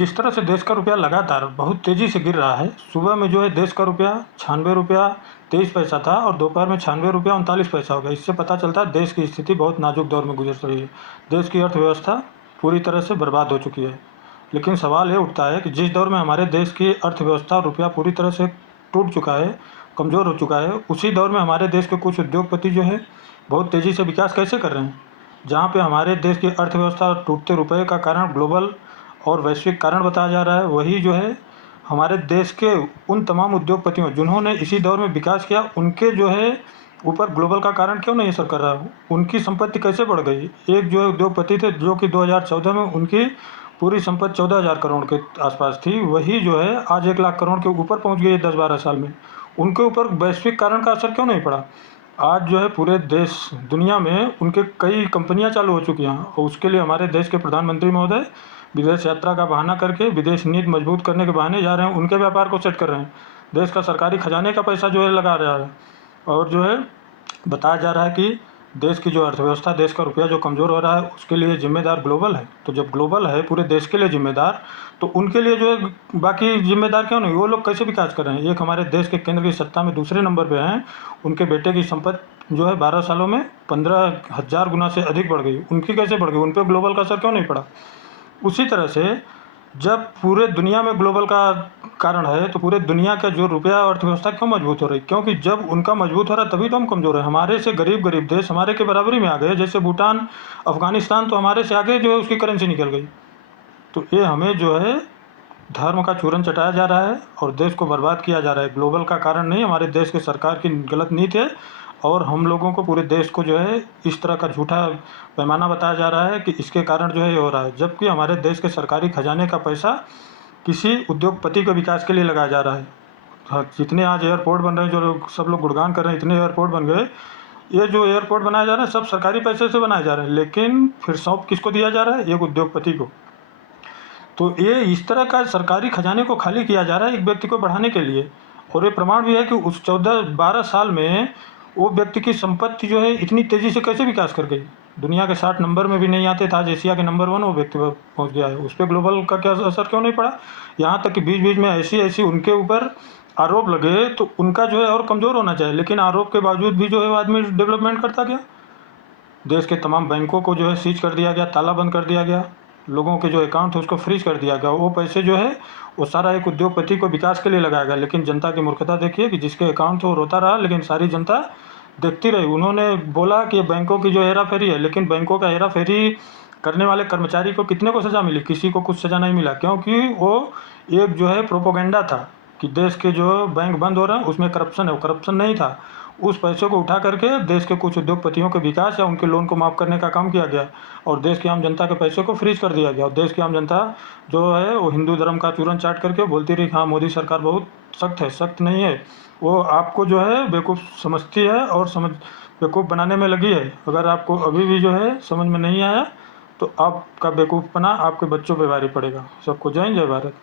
जिस तरह से देश का रुपया लगातार बहुत तेज़ी से गिर रहा है, सुबह में जो है देश का रुपया 96 रुपया 23 पैसा था और दोपहर में 96 रुपया 39 पैसा हो गया। इससे पता चलता है देश की स्थिति बहुत नाजुक दौर में गुजर रही है। देश की अर्थव्यवस्था पूरी तरह से बर्बाद हो चुकी है। लेकिन सवाल ये उठता है कि जिस दौर में हमारे देश की अर्थव्यवस्था और रुपया पूरी तरह से टूट चुका है, कमज़ोर हो चुका है, उसी दौर में हमारे देश के कुछ उद्योगपति जो है बहुत तेज़ी से विकास कैसे कर रहे हैं। जहाँ पे हमारे देश की अर्थव्यवस्था और टूटते रुपये का कारण ग्लोबल और वैश्विक कारण बताया जा रहा है, वही जो है हमारे देश के उन तमाम उद्योगपतियों जिन्होंने इसी दौर में विकास किया, उनके जो है ऊपर ग्लोबल का कारण क्यों नहीं असर कर रहा है। उनकी संपत्ति कैसे बढ़ गई। एक जो है उद्योगपति थे जो कि 2014 में उनकी पूरी संपत्ति 14,000 करोड़ के आसपास थी, वही जो है आज 1 लाख करोड़ के ऊपर पहुंच गई है 10-12 साल में। उनके ऊपर वैश्विक कारण का असर क्यों नहीं पड़ा। आज जो है पूरे देश दुनिया में उनके कई कंपनियां चालू हो चुकी हैं और उसके लिए हमारे देश के प्रधानमंत्री महोदय विदेश यात्रा का बहाना करके विदेश नीति मजबूत करने के बहाने जा रहे हैं, उनके व्यापार को सेट कर रहे हैं। देश का सरकारी खजाने का पैसा जो है लगा रहा है और जो है बताया जा रहा है कि देश की जो अर्थव्यवस्था, देश का रुपया जो कमज़ोर हो रहा है, उसके लिए जिम्मेदार ग्लोबल है। तो जब ग्लोबल है पूरे देश के लिए जिम्मेदार, तो उनके लिए जो है बाकी जिम्मेदार क्यों नहीं। वो लोग कैसे विकास कर रहे हैं। एक हमारे देश के केंद्र की सत्ता में दूसरे नंबर पे हैं, उनके बेटे की संपत्ति जो है 12 सालों में 15,000 गुना से अधिक बढ़ गई। उनकी कैसे बढ़ गई, उन पर ग्लोबल का असर क्यों नहीं पड़ा। उसी तरह से जब पूरे दुनिया में ग्लोबल का कारण है, तो पूरे दुनिया का जो रुपया और अर्थव्यवस्था क्यों मजबूत हो रही। क्योंकि जब उनका मजबूत हो रहा है तभी तो हम कमज़ोर हैं। हमारे से गरीब गरीब देश हमारे के बराबरी में आ गए, जैसे भूटान, अफगानिस्तान तो हमारे से आगे जो है उसकी करेंसी निकल गई। तो ये हमें जो है धर्म का चूरन चटाया जा रहा है और देश को बर्बाद किया जा रहा है। ग्लोबल का कारण नहीं, हमारे देश के सरकार की गलत नीति है और हम लोगों को, पूरे देश को जो है इस तरह का झूठा पैमाना बताया जा रहा है कि इसके कारण जो है ये हो रहा है। जबकि हमारे देश के सरकारी खजाने का पैसा किसी उद्योगपति के विकास के लिए लगाया जा रहा है। हाँ, जितने आज एयरपोर्ट बन रहे हैं, जो लोग सब लोग गुणगान कर रहे हैं, इतने एयरपोर्ट बन गए। ये जो एयरपोर्ट बनाए जा रहे हैं सब सरकारी पैसे से बनाए जा रहे हैं, लेकिन फिर सौंप किसको दिया जा रहा है, एक उद्योगपति को। तो ये इस तरह का सरकारी खजाने को खाली किया जा रहा है एक व्यक्ति को बढ़ाने के लिए। और ये प्रमाण भी है कि उस 14-12 साल में वो व्यक्ति की संपत्ति जो है इतनी तेज़ी से कैसे विकास कर गई। दुनिया के 60 नंबर में भी नहीं आते थे, आज एशिया के नंबर 1 वो व्यक्ति पहुंच गया है। उस पर ग्लोबल का क्या असर क्यों नहीं पड़ा। यहाँ तक कि बीच बीच में ऐसी उनके ऊपर आरोप लगे तो उनका जो है और कमज़ोर होना चाहिए, लेकिन आरोप के बावजूद भी जो है वो आदमी डेवलपमेंट करता गया। देश के तमाम बैंकों को जो है सीज कर दिया गया, ताला बंद कर दिया गया, लोगों के जो अकाउंट है उसको फ्रीज कर दिया गया। वो पैसे जो है वो सारा एक उद्योगपति को विकास के लिए लगाया गया। लेकिन जनता की मूर्खता देखिए कि जिसके अकाउंट थे वो रोता रहा, लेकिन सारी जनता देखती रही। उन्होंने बोला कि बैंकों की जो हेरा फेरी है, लेकिन बैंकों का हेरा फेरी करने वाले कर्मचारी को कितने को सज़ा मिली, किसी को कुछ सज़ा नहीं मिला। क्योंकि वो एक जो है प्रोपोगंडा था कि देश के जो बैंक बंद हो रहे हैं उसमें करप्शन है। वो करप्शन नहीं था। उस पैसे को उठा करके देश के कुछ उद्योगपतियों के विकास या उनके लोन को माफ़ करने का काम किया गया और देश की आम जनता के पैसे को फ्रीज कर दिया गया। और देश की आम जनता जो है वो हिंदू धर्म का चूरन चाट करके बोलती रही हाँ मोदी सरकार बहुत सख्त है। सख्त नहीं है, वो आपको जो है बेवकूफ़ समझती है और बेवकूफ़ बनाने में लगी है। अगर आपको अभी भी जो है समझ में नहीं आया तो आपका बेवकूफ़पना आपके बच्चों पर भारी पड़ेगा। सबको जय हिंद, जय भारत।